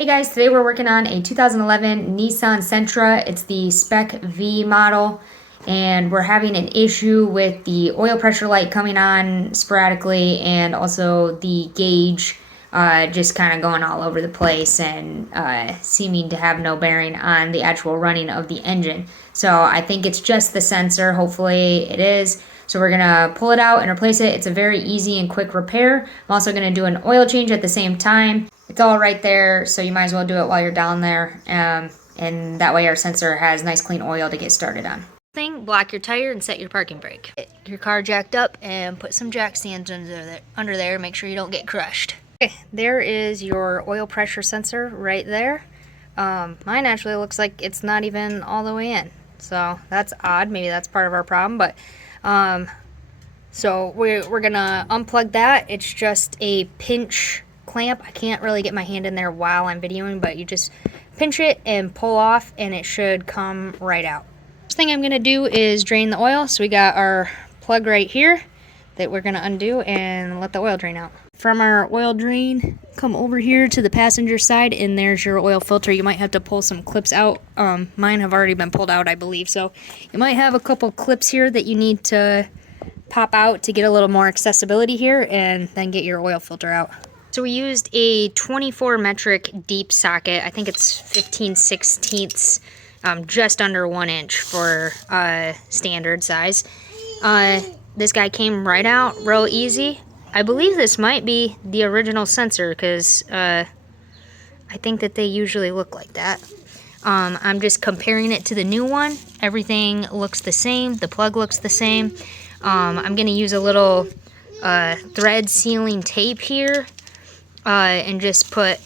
Hey guys, today we're working on a 2011 Nissan Sentra. It's the Spec V model, and we're having an issue with the oil pressure light coming on sporadically and also the gauge just kind of going all over the place and seeming to have no bearing on the actual running of the engine. So I think it's just the sensor. Hopefully it is. So we're gonna pull it out and replace it. It's a very easy and quick repair. I'm also gonna do an oil change at the same time. It's all right there, so you might as well do it while you're down there. And that way our sensor has nice clean oil to get started on. Block your tire and set your parking brake. Get your car jacked up and put some jack stands under there. Make sure you don't get crushed. Okay, there is your oil pressure sensor right there. Mine actually looks like it's not even all the way in. So that's odd. Maybe that's part of our problem, but so we're gonna unplug that. It's just a pinch clamp. I can't really get my hand in there while I'm videoing, but you just pinch it and pull off and it should come right out. First thing I'm gonna do is drain the oil. So we got our plug right here that we're gonna undo and let the oil drain out. From our oil drain, come over here to the passenger side and there's your oil filter. You might have to pull some clips out. Mine have already been pulled out, I believe, so you might have a couple clips here that you need to pop out to get a little more accessibility here and then get your oil filter out. So we used a 24 metric deep socket. I think it's 15/16, just under 1 inch for standard size. This guy came right out real easy. I believe this might be the original sensor because I think that they usually look like that. I'm just comparing it to the new one. Everything looks the same. The plug looks the same. I'm going to use a little thread sealing tape here and just put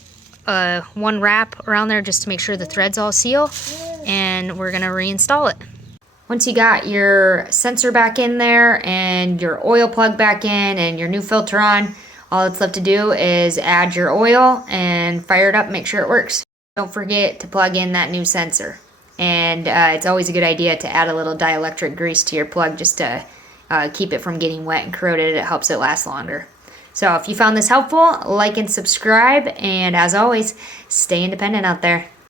one wrap around there just to make sure the threads all seal, and we're going to reinstall it. Once you got your sensor back in there and your oil plug back in and your new filter on, all that's left to do is add your oil and fire it up, make sure it works. Don't forget to plug in that new sensor. And it's always a good idea to add a little dielectric grease to your plug just to keep it from getting wet and corroded. It helps it last longer. So if you found this helpful, like and subscribe, and as always, stay independent out there.